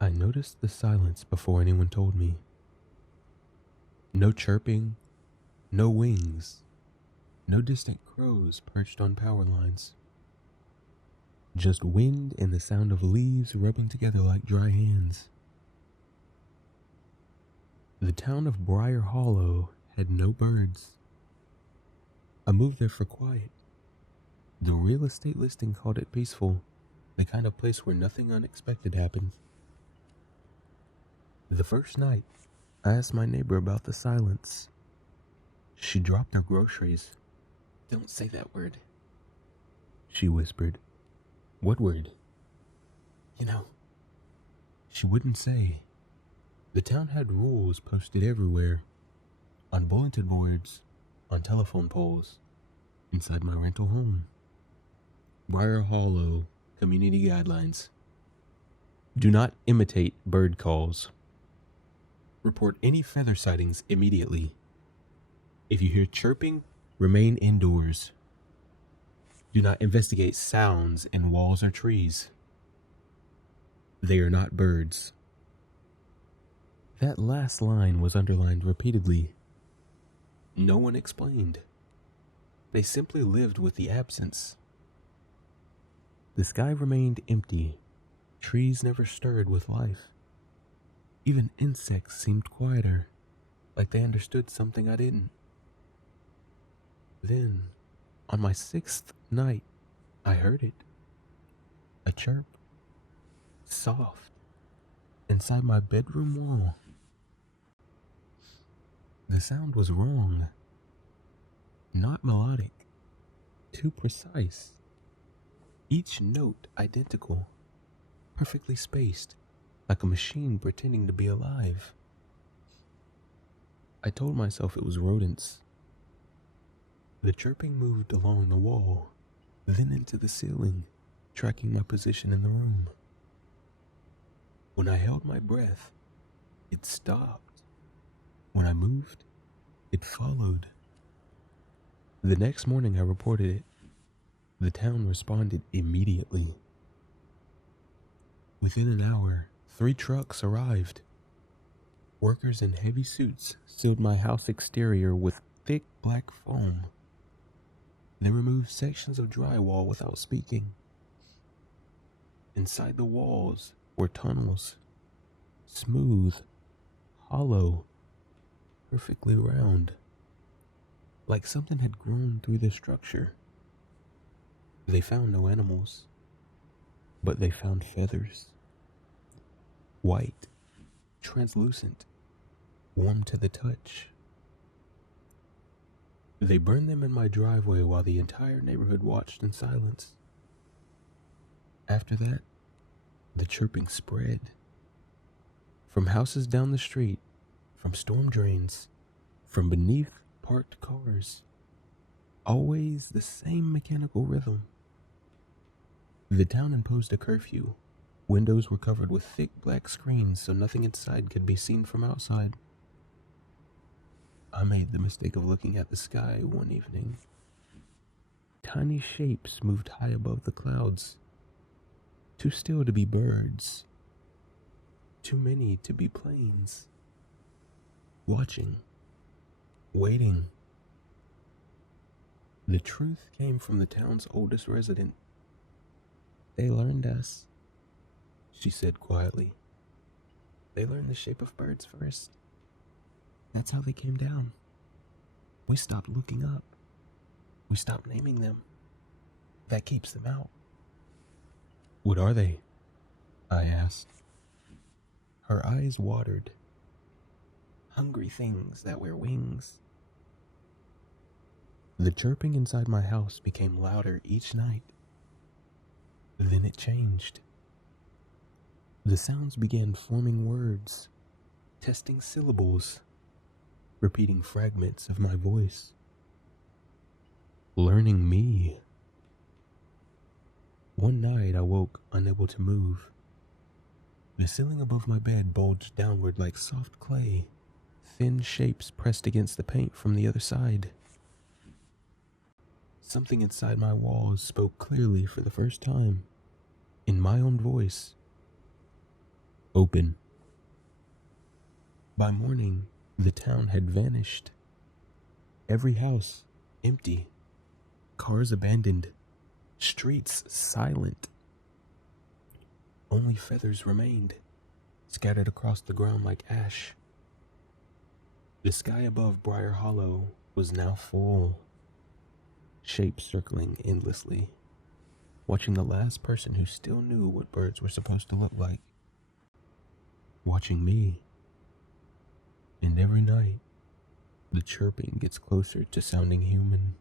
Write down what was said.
I noticed the silence before anyone told me. No chirping, no wings, no distant crows perched on power lines. Just wind and the sound of leaves rubbing together like dry hands. The town of Briar Hollow had no birds. I moved there for quiet. The real estate listing called it peaceful, the kind of place where nothing unexpected happens. The first night, I asked my neighbor about the silence. She dropped her groceries. "Don't say that word," she whispered. "What word?" "You know." She wouldn't say. The town had rules posted everywhere, on bulletin boards, on telephone poles, inside my rental home. Briar Hollow community guidelines. Do not imitate bird calls. Report any feather sightings immediately. If you hear chirping, remain indoors. Do not investigate sounds in walls or trees. They are not birds. That last line was underlined repeatedly. No one explained. They simply lived with the absence. The sky remained empty. Trees never stirred with life. Even insects seemed quieter, like they understood something I didn't. Then, on my 6th night, I heard it. A chirp. Soft. Inside my bedroom wall. The sound was wrong. Not melodic. Too precise. Each note identical. Perfectly spaced. Like a machine pretending to be alive. I told myself it was rodents. The chirping moved along the wall, then into the ceiling, tracking my position in the room. When I held my breath, it stopped. When I moved, it followed. The next morning I reported it. The town responded immediately. Within an hour, 3 trucks arrived. Workers in heavy suits sealed my house exterior with thick black foam. They removed sections of drywall without speaking. Inside the walls were tunnels, smooth, hollow, perfectly round, like something had grown through the structure. They found no animals, but they found feathers. White, translucent, warm to the touch. They burned them in my driveway while the entire neighborhood watched in silence. After that, the chirping spread. From houses down the street, from storm drains, from beneath parked cars. Always the same mechanical rhythm. The town imposed a curfew. Windows were covered with thick black screens so nothing inside could be seen from outside. I made the mistake of looking at the sky one evening. Tiny shapes moved high above the clouds. Too still to be birds. Too many to be planes. Watching. Waiting. The truth came from the town's oldest resident. "They learned us," she said quietly. "They learned the shape of birds first. That's how they came down. We stopped looking up. We stopped naming them. That keeps them out." "What are they?" I asked. Her eyes watered. "Hungry things that wear wings." The chirping inside my house became louder each night. Then it changed. The sounds began forming words, testing syllables, repeating fragments of my voice. Learning me. One night I woke unable to move. The ceiling above my bed bulged downward like soft clay, thin shapes pressed against the paint from the other side. Something inside my walls spoke clearly for the first time, in my own voice. open. By morning, the town had vanished. Every house empty, cars abandoned, streets silent. Only feathers remained, scattered across the ground like ash. The sky above Briar Hollow was now full, shapes circling endlessly, watching the last person who still knew what birds were supposed to look like. Watching me. And every night, the chirping gets closer to sounding human.